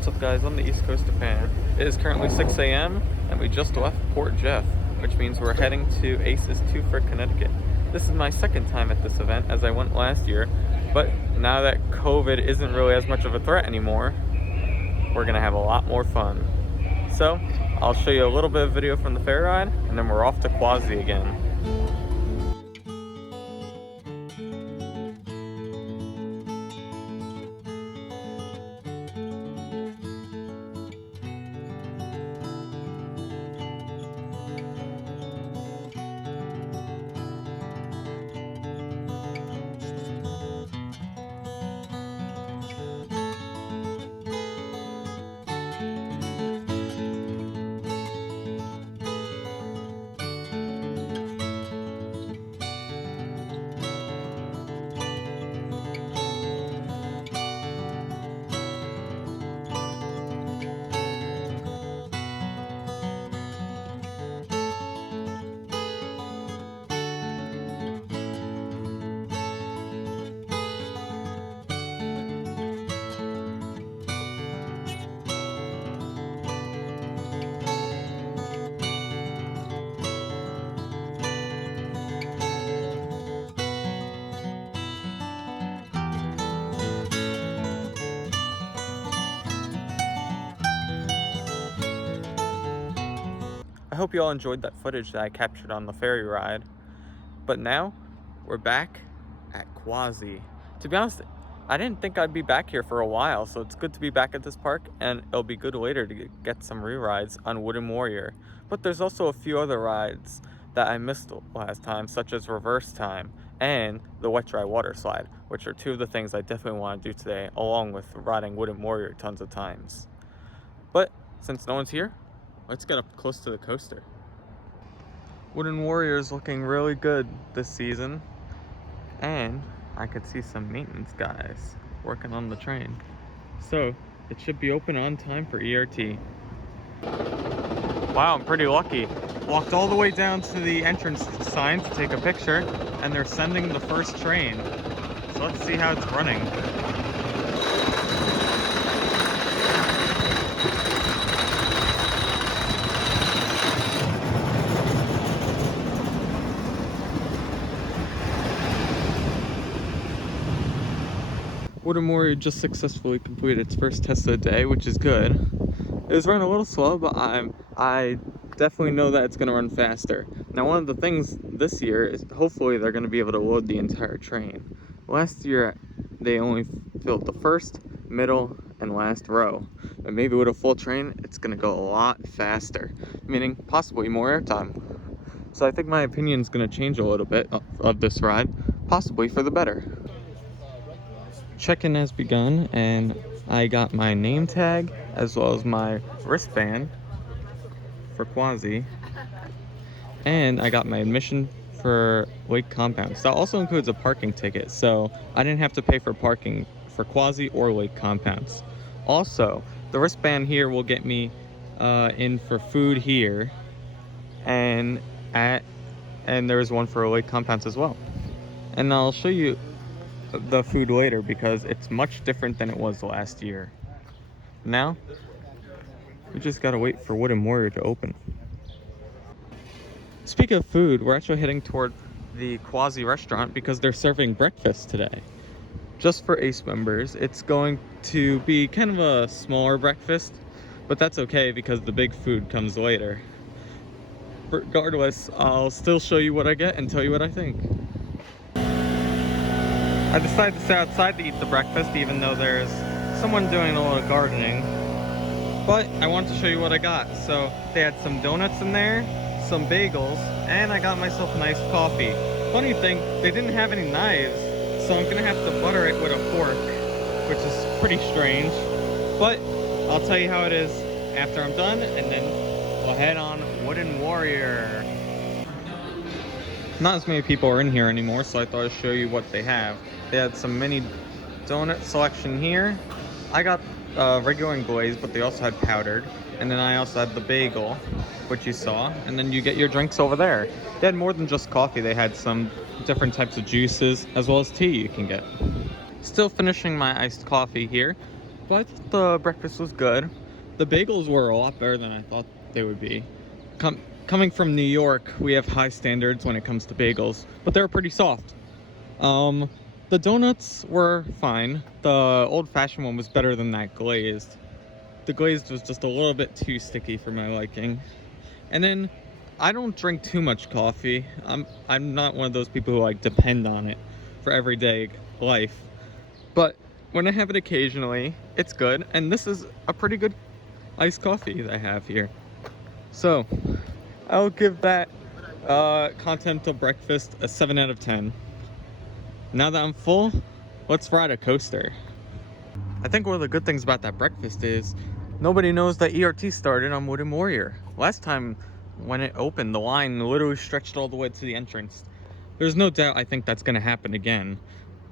What's up guys, I'm the East Coast fan. It is currently 6 a.m. and we just left Port Jeff, which means we're heading to Ace's Two-fer Connecticut. This is my second time at this event as I went last year, but now that COVID isn't really as much of a threat anymore, we're gonna have a lot more fun. So, I'll show you a little bit of video from the ferry ride and then we're off to Quassy again. I hope you all enjoyed that footage that I captured on the ferry ride. But now, we're back at Quassy. To be honest, I didn't think I'd be back here for a while, so it's good to be back at this park, and it'll be good later to get some re-rides on Wooden Warrior. But there's also a few other rides that I missed last time, such as Reverse Time and the Wet Dry Water Slide, which are two of the things I definitely want to do today, along with riding Wooden Warrior tons of times. But since no one's here, let's get up close to the coaster. Wooden Warrior is looking really good this season, and I could see some maintenance guys working on the train. So it should be open on time for ERT. Wow, I'm pretty lucky. Walked all the way down to the entrance sign to take a picture, and they're sending the first train. So let's see how it's running. Wooden Warrior just successfully completed its first test of the day, which is good. It was running a little slow, but I definitely know that it's going to run faster. Now, one of the things this year is hopefully they're going to be able to load the entire train. Last year, they only filled the first, middle, and last row. But maybe with a full train, it's going to go a lot faster, meaning possibly more airtime. So I think my opinion is going to change a little bit of this ride, possibly for the better. Check-in has begun, and I got my name tag as well as my wristband for Quassy, and I got my admission for Lake Compounce. That also includes a parking ticket, so I didn't have to pay for parking for Quassy or Lake Compounce. Also, the wristband here will get me in for food here, and there's one for Lake Compounce as well. And I'll show you the food later because it's much different than it was last year. Now, we just gotta wait for Wooden Warrior to open. Speaking of food, we're actually heading toward the Quassy restaurant because they're serving breakfast today. Just for ACE members, it's going to be kind of a smaller breakfast, but that's okay because the big food comes later. Regardless, I'll still show you what I get and tell you what I think. I decided to stay outside to eat the breakfast even though there's someone doing a little gardening. But I wanted to show you what I got. So they had some donuts in there, some bagels, and I got myself a nice coffee. Funny thing, they didn't have any knives, so I'm gonna have to butter it with a fork, which is pretty strange. But I'll tell you how it is after I'm done, and then we'll head on Wooden Warrior. Not as many people are in here anymore, so I thought I'd show you what they have. They had some mini donut selection here. I got regular and glazed, but they also had powdered. And then I also had the bagel, which you saw. And then you get your drinks over there. They had more than just coffee. They had some different types of juices, as well as tea you can get. Still finishing my iced coffee here. But I thought the breakfast was good. The bagels were a lot better than I thought they would be. Coming from New York, we have high standards when it comes to bagels, but they were pretty soft. The donuts were fine. The old-fashioned one was better than that glazed. The glazed was just a little bit too sticky for my liking. And then I don't drink too much coffee. I'm not one of those people who like depend on it for everyday life. But when I have it occasionally, it's good. And this is a pretty good iced coffee that I have here. So I'll give that continental breakfast a 7 out of 10. Now that I'm full, let's ride a coaster. I think one of the good things about that breakfast is nobody knows that ERT started on Wooden Warrior. Last time when it opened, the line literally stretched all the way to the entrance. There's no doubt I think that's gonna happen again.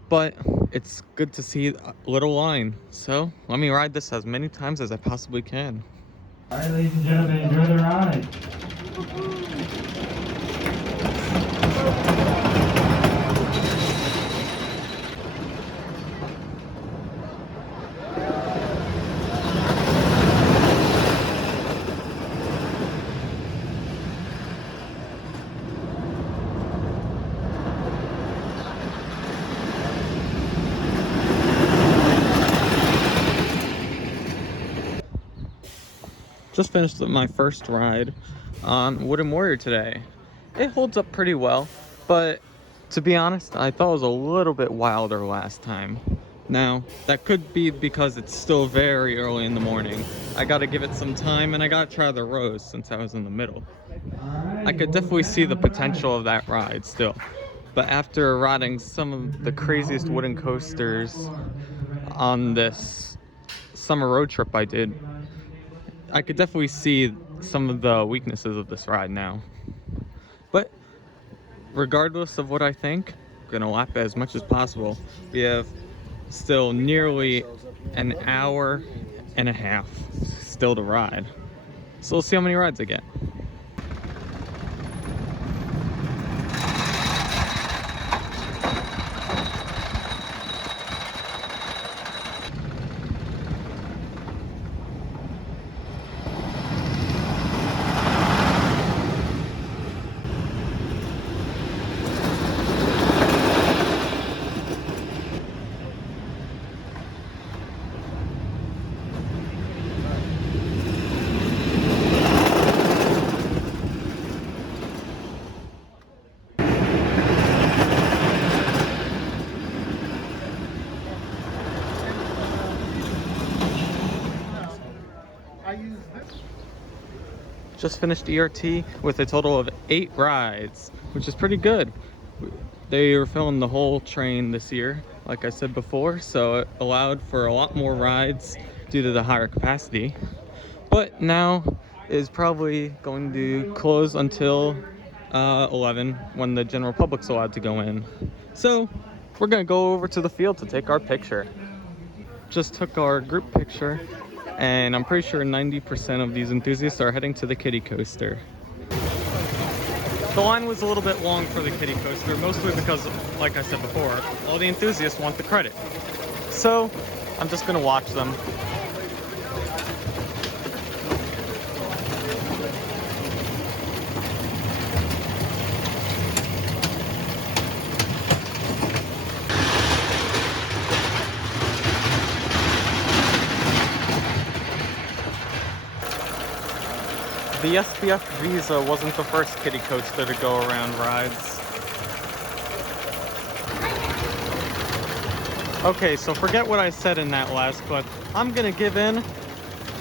But it's good to see a little line. So let me ride this as many times as I possibly can. All right, ladies and gentlemen, enjoy the ride. Just finished my first ride on Wooden Warrior today. It holds up pretty well, but to be honest, I thought it was a little bit wilder last time. Now, that could be because it's still very early in the morning. I gotta give it some time, and I gotta try the rows since I was in the middle. I could definitely see the potential of that ride still. But after riding some of the craziest wooden coasters on this summer road trip I did, I could definitely see some of the weaknesses of this ride now. But regardless of what I think, I'm gonna lap it as much as possible. We have still nearly an hour and a half still to ride. So we'll see how many rides I get. Just finished ERT with a total of 8 rides, which is pretty good. They were filling the whole train this year, like I said before, so it allowed for a lot more rides due to the higher capacity. But now is probably going to close until 11 when the general public's allowed to go in. So we're gonna go over to the field to take our picture. Just took our group picture, and I'm pretty sure 90% of these enthusiasts are heading to the kiddie coaster. The line was a little bit long for the kiddie coaster, mostly because, like I said before, all the enthusiasts want the credit. So I'm just gonna watch them. The SBF Visa wasn't the first kiddie coaster to go around rides. Okay, so forget what I said in that last clip. I'm gonna give in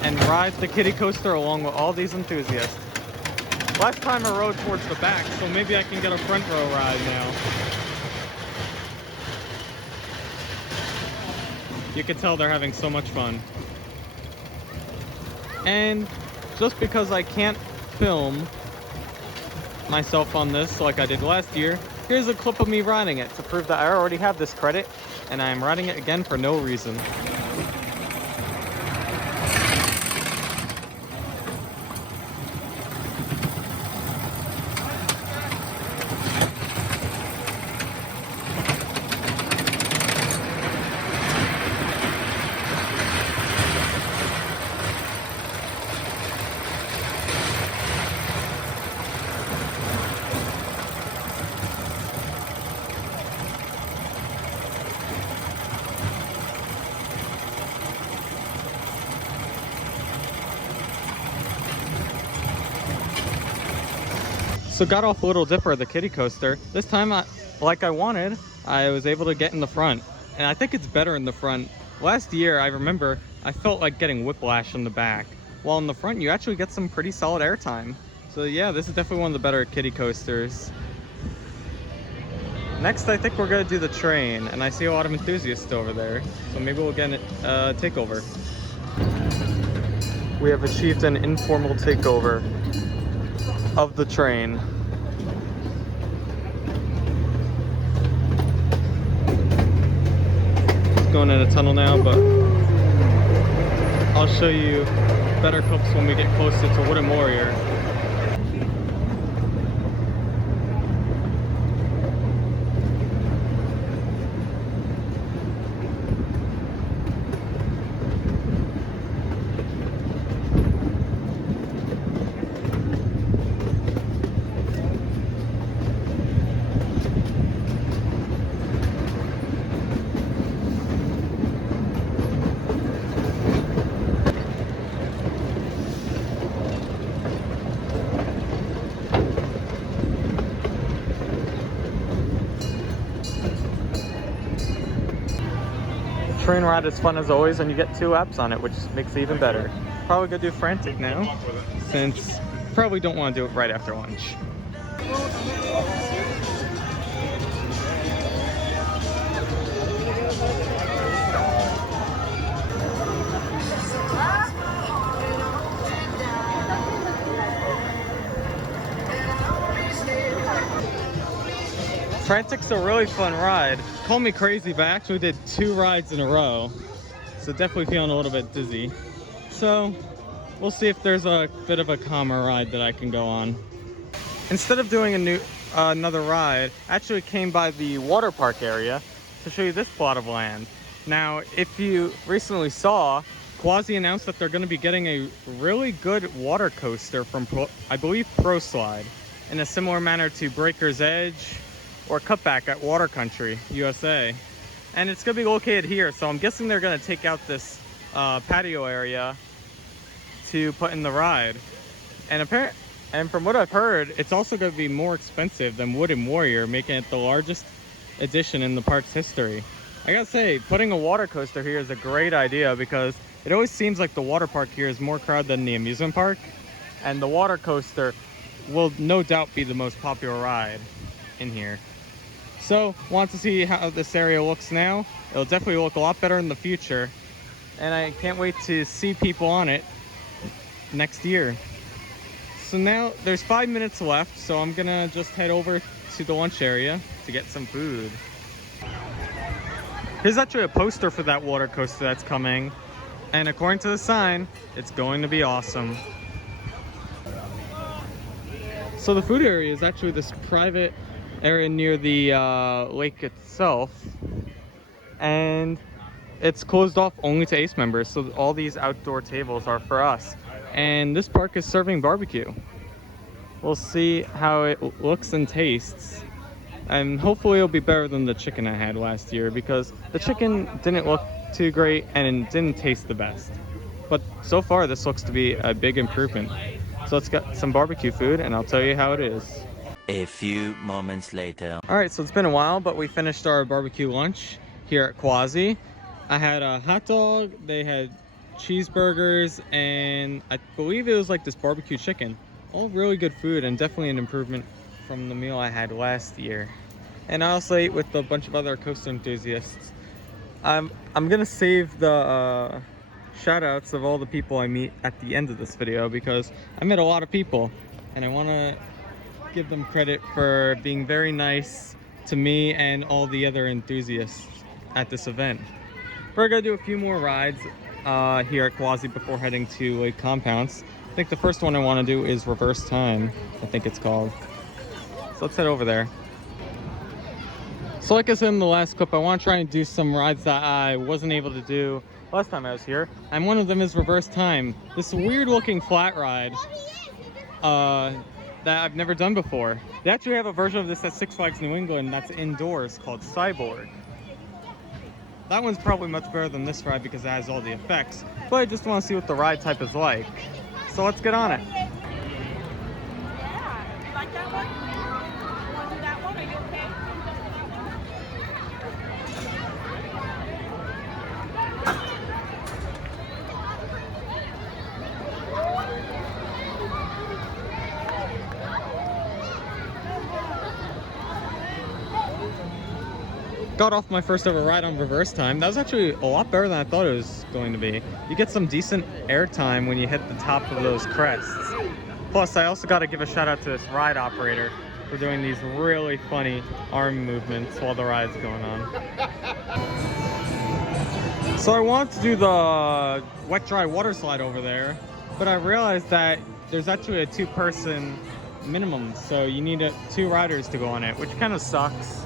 and ride the kiddie coaster along with all these enthusiasts. Last time I rode towards the back, so maybe I can get a front row ride now. You can tell they're having so much fun. And just because I can't film myself on this like I did last year, here's a clip of me riding it to prove that I already have this credit, and I'm riding it again for no reason. So got off Little Dipper, the kiddie coaster. This time, like I wanted, I was able to get in the front. And I think it's better in the front. Last year, I remember, I felt like getting whiplash in the back. While in the front, you actually get some pretty solid airtime. So yeah, this is definitely one of the better kiddie coasters. Next, I think we're gonna do the train, and I see a lot of enthusiasts over there. So maybe we'll get a takeover. We have achieved an informal takeover of the train. It's going in a tunnel now, but I'll show you better clips when we get closer to Wooden Warrior. Train ride is fun as always, and you get 2 apps on it, which makes it even better. Probably gonna do Frantic now, since probably don't want to do it right after lunch. Frantic's a really fun ride. Call me crazy, but I actually did 2 rides in a row. So definitely feeling a little bit dizzy. So we'll see if there's a bit of a calmer ride that I can go on. Instead of doing another ride, I actually came by the water park area to show you this plot of land. Now, if you recently saw, Quassy announced that they're going to be getting a really good water coaster from, I believe, Pro Slide, in a similar manner to Breaker's Edge or Cutback at Water Country, USA. And it's gonna be located here, so I'm guessing they're gonna take out this patio area to put in the ride. And from what I've heard, it's also gonna be more expensive than Wooden Warrior, making it the largest addition in the park's history. I gotta say, putting a water coaster here is a great idea, because it always seems like the water park here is more crowded than the amusement park, and the water coaster will no doubt be the most popular ride in here. So, want to see how this area looks now. It'll definitely look a lot better in the future, and I can't wait to see people on it next year. So now there's 5 minutes left, so I'm gonna just head over to the lunch area to get some food. Here's actually a poster for that water coaster that's coming, and according to the sign, it's going to be awesome. So the food area is actually this private area near the lake itself, and it's closed off only to ACE members, so all these outdoor tables are for us. And this park is serving barbecue. We'll see how it looks and tastes, and hopefully it'll be better than the chicken I had last year, because the chicken didn't look too great and it didn't taste the best. But so far this looks to be a big improvement. So let's get some barbecue food and I'll tell you how it is. A few moments later. Alright, so it's been a while, but we finished our barbecue lunch here at Quassy. I had a hot dog, they had cheeseburgers, and I believe it was like this barbecue chicken. All really good food and definitely an improvement from the meal I had last year. And I also ate with a bunch of other coaster enthusiasts. I'm gonna save the shout outs of all the people I meet at the end of this video, because I met a lot of people and I want to give them credit for being very nice to me and all the other enthusiasts at this event. We're gonna do a few more rides here at Quassy before heading to Lake Compounce. I think the first one I want to do is Reverse Time, I think it's called. So let's head over there. So like I said in the last clip, I want to try and do some rides that I wasn't able to do last time I was here, and one of them is Reverse Time. This weird looking flat ride that I've never done before. They actually have a version of this at Six Flags New England that's indoors called Cyborg. That one's probably much better than this ride because it has all the effects, but I just want to see what the ride type is like. So let's get on it. Yeah, you like that one? Got off my first ever ride on reverse time. That was actually a lot better than I thought it was going to be. You get some decent air time when you hit the top of those crests. Plus, I also got to give a shout out to this ride operator for doing these really funny arm movements while the ride's going on. So I wanted to do the wet dry water slide over there, but I realized that there's actually a 2-person minimum, so you need 2 riders to go on it, which kind of sucks.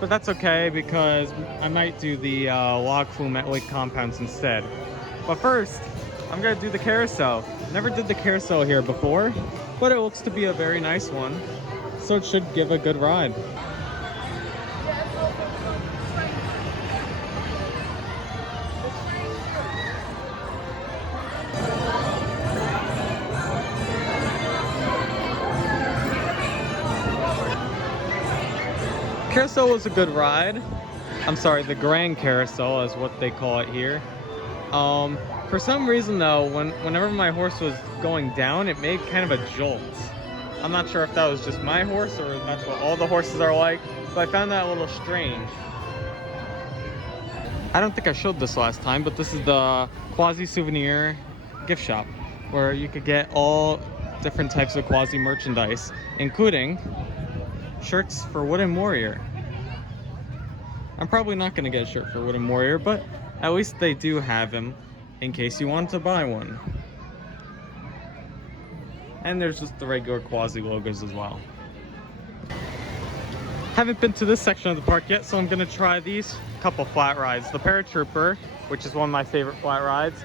But that's okay because I might do the log flume at Lake Compounce instead. But first, I'm gonna do the carousel. Never did the carousel here before, but it looks to be a very nice one, so it should give a good ride. Carousel was a good ride. I'm sorry, the Grand Carousel is what they call it here. For some reason though, whenever my horse was going down, it made kind of a jolt. I'm not sure if that was just my horse or that's what all the horses are like, but I found that a little strange. I don't think I showed this last time, but this is the Quassy souvenir gift shop where you could get all different types of Quassy merchandise, including shirts for Wooden Warrior. I'm probably not going to get a shirt for Wooden Warrior, but at least they do have him in case you want to buy one. And there's just the regular Quassy logos as well. Haven't been to this section of the park yet, so I'm going to try these couple flat rides. The Paratrooper, which is one of my favorite flat rides.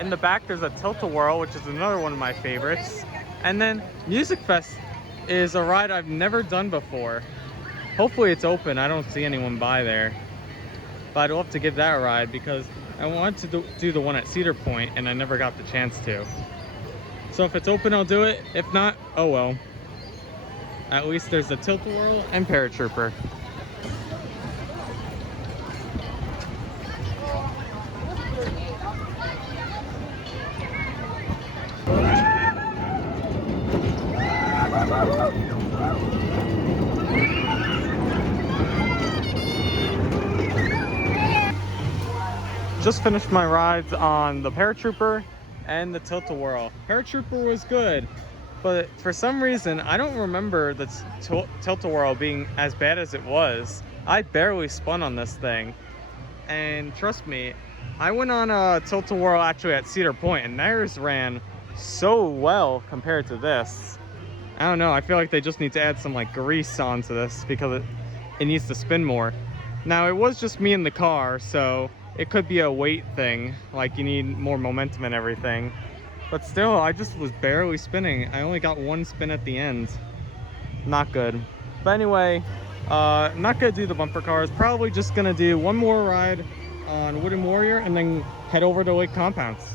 In the back there's a Tilt-A-Whirl, which is another one of my favorites. And then Music Fest is a ride I've never done before. Hopefully it's open. I don't see anyone by there. But I'd love to give that a ride because I wanted to do the one at Cedar Point and I never got the chance to. So if it's open, I'll do it. If not, oh well. At least there's the Tilt-A-Whirl and Paratrooper. Just finished my rides on the Paratrooper and the Tilt-A-Whirl. Paratrooper was good, but for some reason, I don't remember the Tilt-A-Whirl being as bad as it was. I barely spun on this thing. And trust me, I went on a Tilt-A-Whirl actually at Cedar Point, and theirs ran so well compared to this. I don't know, I feel like they just need to add some like grease onto this because it needs to spin more. Now, it was just me in the car, so it could be a weight thing, like you need more momentum and everything. But still, I just was barely spinning. I only got 1 spin at the end. Not good. But anyway, not gonna do the bumper cars. Probably just gonna do one more ride on Wooden Warrior and then head over to Lake Compounce.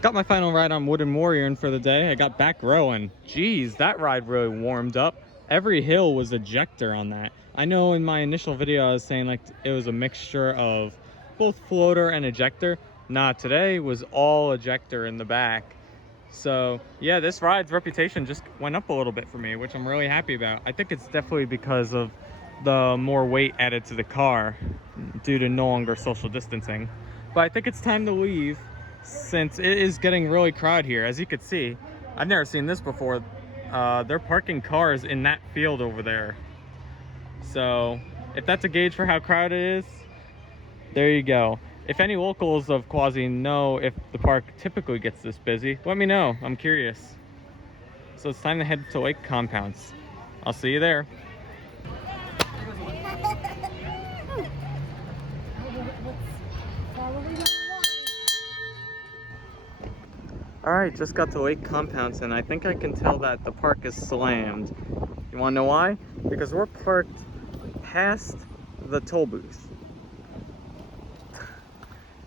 Got my final ride on Wooden Warrior in for the day. I got back row and geez, that ride really warmed up. Every hill was ejector on that. I know in my initial video I was saying like it was a mixture of both floater and ejector. Nah, today was all ejector in the back. So yeah, this ride's reputation just went up a little bit for me, which I'm really happy about. I think it's definitely because of the more weight added to the car due to no longer social distancing. But I think it's time to leave since it is getting really crowded here. As you can see, I've never seen this before. They're parking cars in that field over there. So if that's a gauge for how crowded it is, there you go. If any locals of Quassy know if the park typically gets this busy, let me know. I'm curious. So it's time to head to Lake Compounce. I'll see you there. Alright, just got to Lake Compounce and I think I can tell that the park is slammed. You wanna know why? Because we're parked past the toll booth.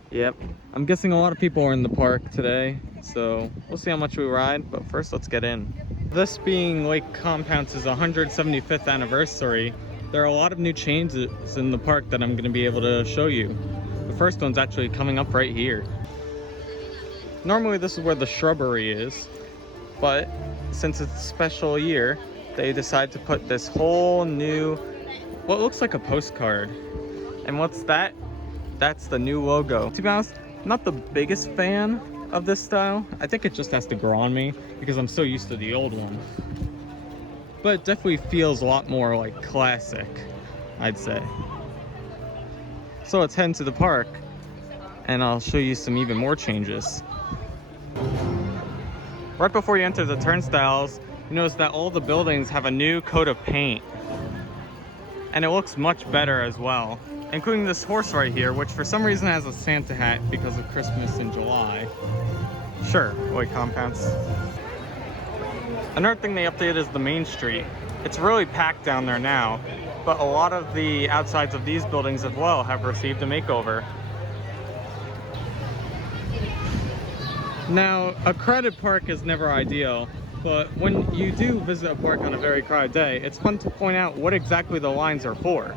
Yep, I'm guessing a lot of people are in the park today, so we'll see how much we ride, but first let's get in. This being Lake Compounce's 175th anniversary, there are a lot of new changes in the park that I'm gonna be able to show you. The first one's actually coming up right here. Normally this is where the shrubbery is, but since it's a special year, they decided to put this whole new, what looks like a postcard. And what's that? That's the new logo. To be honest, I'm not the biggest fan of this style. I think it just has to grow on me because I'm so used to the old one. But it definitely feels a lot more like classic, I'd say. So let's head into the park and I'll show you some even more changes. Right before you enter the turnstiles, you notice that all the buildings have a new coat of paint. And it looks much better as well. Including this horse right here, which for some reason has a Santa hat because of Christmas in July. Sure, Lake Compounce. Another thing they updated is the main street. It's really packed down there now, but a lot of the outsides of these buildings as well have received a makeover. Now, a crowded park is never ideal, but when you do visit a park on a very crowded day, it's fun to point out what exactly the lines are for.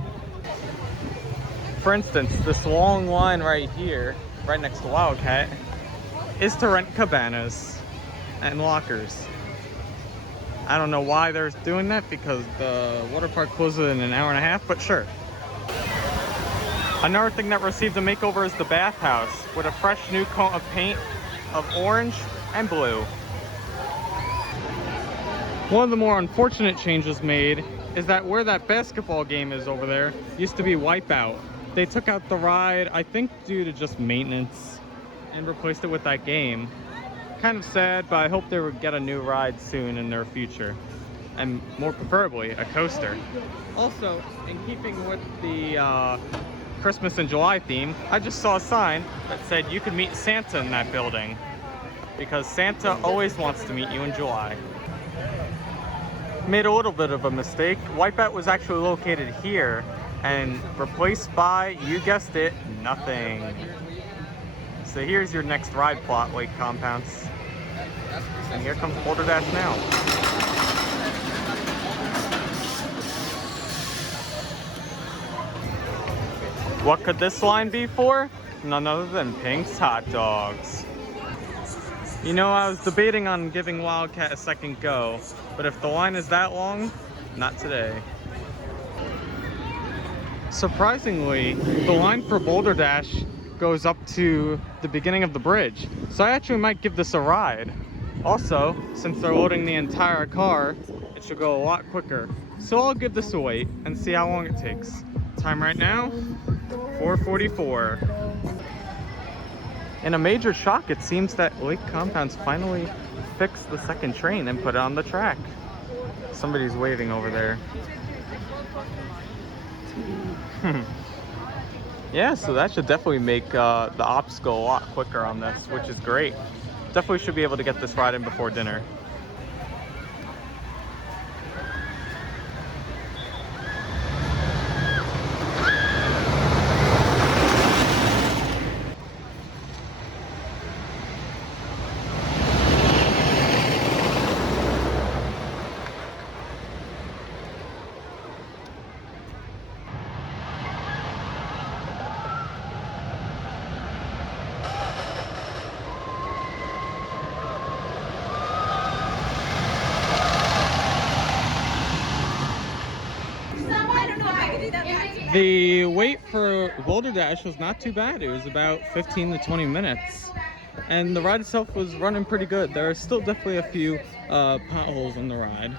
For instance, this long line right here, right next to Wildcat, is to rent cabanas and lockers. I don't know why they're doing that because the water park closes in an hour and a half, but sure. Another thing that received a makeover is the bathhouse with a fresh new coat of paint of orange and blue. One of the more unfortunate changes made is that where that basketball game is over there used to be Wipeout. They took out the ride, I think due to just maintenance, and replaced it with that game. Kind of sad, but I hope they would get a new ride soon in their future. And more preferably, a coaster. Also, in keeping with the Christmas in July theme, I just saw a sign that said you could meet Santa in that building. Because Santa always wants to meet you in July. Made a little bit of a mistake. Wipeout was actually located here and replaced by, you guessed it, nothing. So here's your next ride plot, Lake Compounce. And here comes Boulder Dash now. What could this line be for? None other than Pink's Hot Dogs. You know, I was debating on giving Wildcat a second go, but if the line is that long, not today. Surprisingly, the line for Boulder Dash goes up to the beginning of the bridge, so I actually might give this a ride. Also, since they're loading the entire car, it should go a lot quicker. So I'll give this a wait and see how long it takes. Time right now, 4:44. In a major shock, it seems that Lake Compounce finally fixed the second train and put it on the track. Somebody's waving over there. Yeah, so that should definitely make the ops go a lot quicker on this, which is great. Definitely should be able to get this ride in before dinner. The wait for Boulder Dash was not too bad. It was about 15 to 20 minutes. And the ride itself was running pretty good. There are still definitely a few potholes on the ride.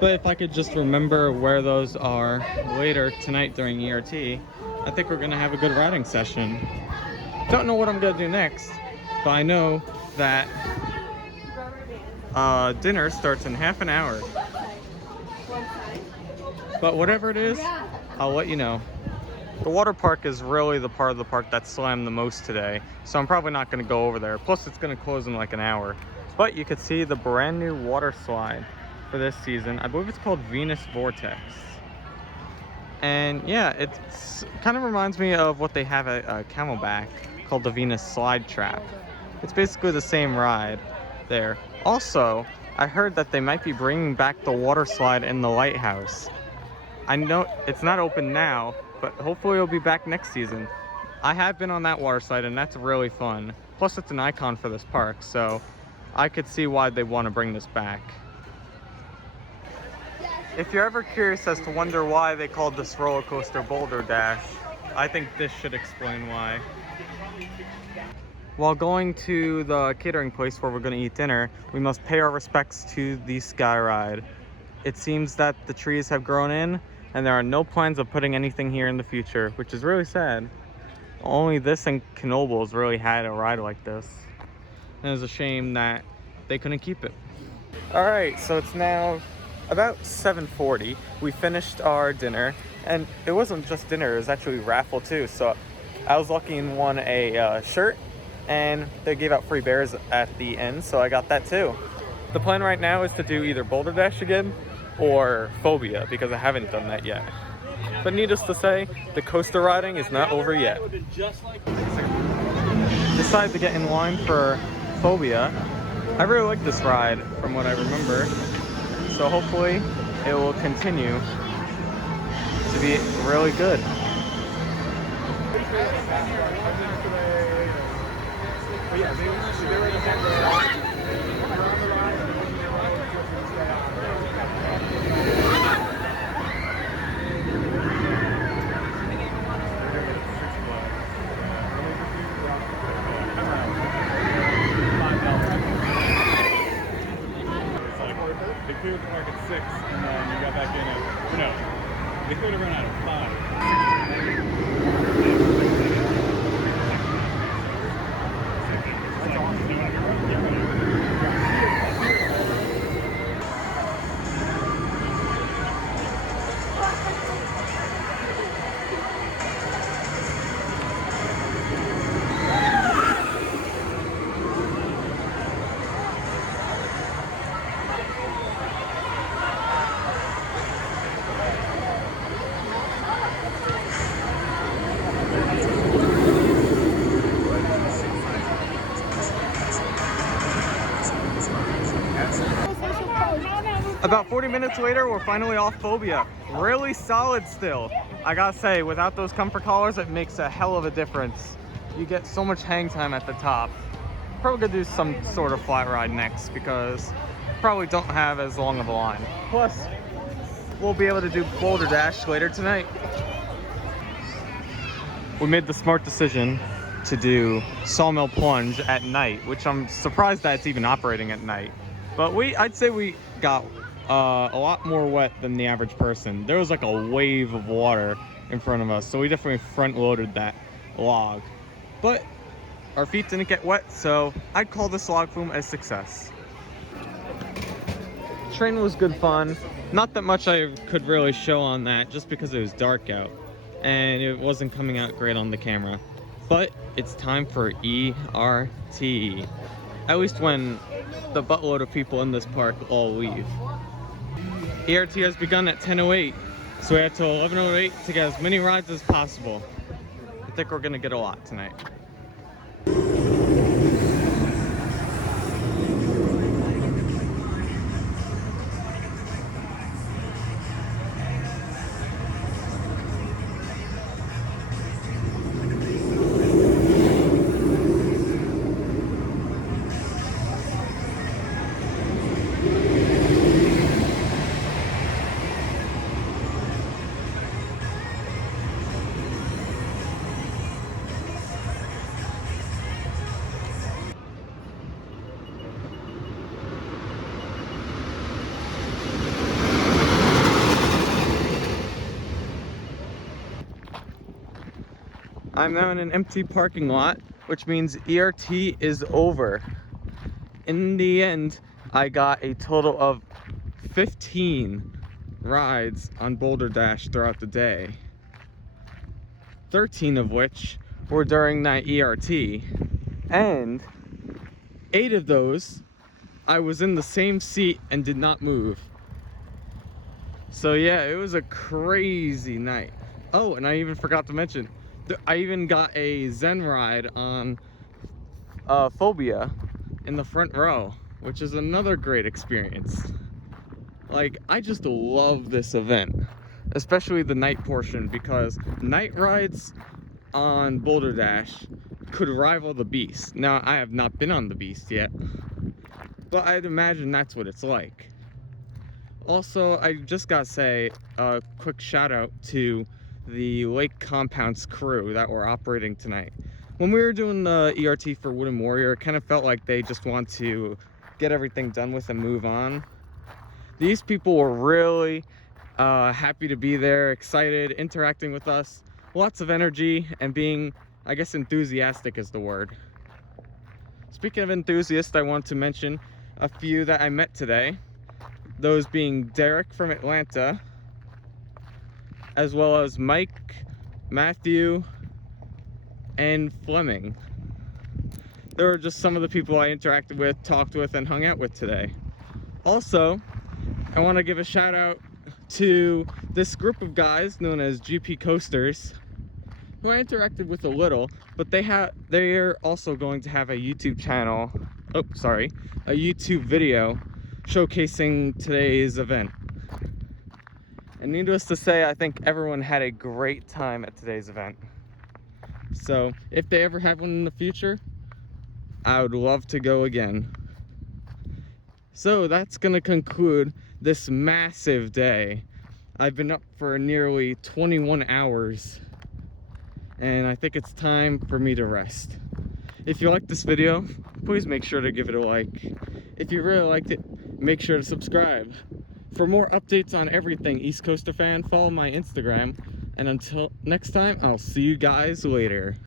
But if I could just remember where those are later tonight during ERT, I think we're gonna have a good riding session. Don't know what I'm gonna do next, but I know that dinner starts in half an hour. But whatever it is, I'll let you know. The water park is really the part of the park that slammed the most today, so I'm probably not going to go over there. Plus, it's going to close in like an hour. But you could see the brand new water slide for this season. I believe it's called Venus Vortex. And yeah, it kind of reminds me of what they have at Camelback called the Venus Slide Trap. It's basically the same ride there. Also, I heard that they might be bringing back the water slide in the lighthouse. I know it's not open now, but hopefully it'll be back next season. I have been on that water slide and that's really fun. Plus it's an icon for this park, so I could see why they want to bring this back. If you're ever curious as to wonder why they called this roller coaster Boulder Dash, I think this should explain why. While going to the catering place where we're going to eat dinner, we must pay our respects to the Sky Ride. It seems that the trees have grown in and there are no plans of putting anything here in the future, which is really sad. Only this and Knoebels really had a ride like this. And it's a shame that they couldn't keep it. Alright, so it's now about 7:40. We finished our dinner, and it wasn't just dinner, it was actually raffle too. So I was lucky and won a shirt, and they gave out free bears at the end, so I got that too. The plan right now is to do either Boulder Dash again or Phobia, because I haven't done that yet. But needless to say, the coaster riding is not over yet. Decided to get in line for Phobia. I really like this ride from what I remember, so hopefully it will continue to be really good. They cleared the park at 6, and then you got back in at, no, they cleared around at About 40 minutes later, we're finally off Phobia. Really solid still. I gotta say, without those comfort collars, it makes a hell of a difference. You get so much hang time at the top. Probably gonna do some sort of flat ride next because probably don't have as long of a line. Plus, we'll be able to do Boulder Dash later tonight. We made the smart decision to do Sawmill Plunge at night, which I'm surprised that it's even operating at night. But I'd say we got a lot more wet than the average person. There was like a wave of water in front of us, so we definitely front loaded that log. But our feet didn't get wet, so I'd call this log flume a success. Train was good fun. Not that much I could really show on that just because it was dark out and it wasn't coming out great on the camera. But it's time for ERT. At least when the buttload of people in this park all leave. ERT has begun at 10:08, so we have till 11:08 to get as many rides as possible. I think we're gonna get a lot tonight. I'm now in an empty parking lot, which means ERT is over. In the end, I got a total of 15 rides on Boulder Dash throughout the day. 13 of which were during night ERT, and 8 of those I was in the same seat and did not move. So yeah, it was a crazy night. Oh, and I even forgot to mention, I even got a Zen ride on Phobia in the front row, which is another great experience. Like, I just love this event, especially the night portion, because night rides on Boulder Dash could rival the Beast. Now, I have not been on the Beast yet, but I'd imagine that's what it's like. Also, I just gotta say a quick shout out to the Lake Compounce crew that were operating tonight. When we were doing the ERT for Wooden Warrior, it kind of felt like they just want to get everything done with and move on. These people were really happy to be there, excited, interacting with us, lots of energy, and being, I guess, enthusiastic is the word. Speaking of enthusiasts, I want to mention a few that I met today. Those being Derek from Atlanta, as well as Mike, Matthew, and Fleming. They were just some of the people I interacted with, talked with, and hung out with today. Also, I want to give a shout out to this group of guys known as GP Coasters, who I interacted with a little, but they're also going to have a YouTube channel, a YouTube video showcasing today's event. And needless to say, I think everyone had a great time at today's event. So if they ever have one in the future, I would love to go again. So that's gonna conclude this massive day. I've been up for nearly 21 hours, and I think it's time for me to rest. If you liked this video, please make sure to give it a like. If you really liked it, make sure to subscribe. For more updates on everything East Coaster fan, follow my Instagram. And until next time, I'll see you guys later.